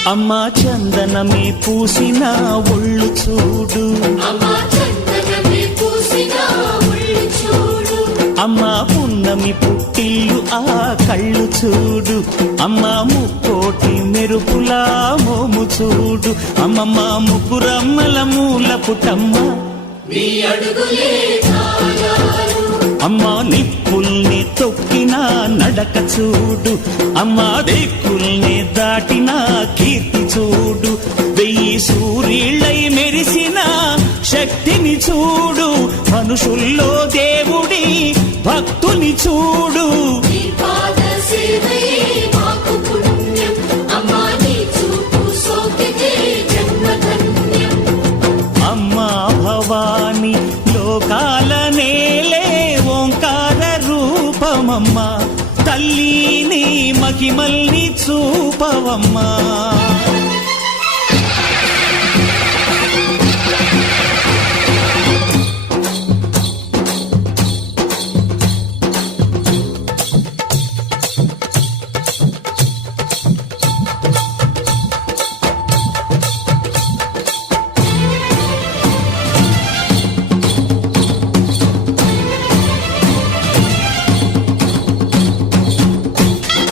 అమ్మా చందనమే పూసిన ఒళ్ళు చూడు, అమ్మా పున్నమి పుట్టిల్లు ఆ కళ్ళు చూడు, అమ్మా ముక్కోటి మెరుపులా మోము చూడు, అమ్మమ్మ ముగ్గురమ్మల మూల పుటమ్మ అమ్మా నిప్పుల్ని తొక్కిన నడక చూడు, అమ్మా దిక్కుల్ని దాటిన కీర్తి చూడు, 1000 సూర్యుళ్ళై మెరిసిన శక్తిని చూడు, మనుషుల్లో దేవుడి భక్తుని చూడు. అమ్మా భవాని లోకాల నేలే ఓంకార రూపమమ్మా, తల్లిని మహిమల్ని చూపవమ్మా.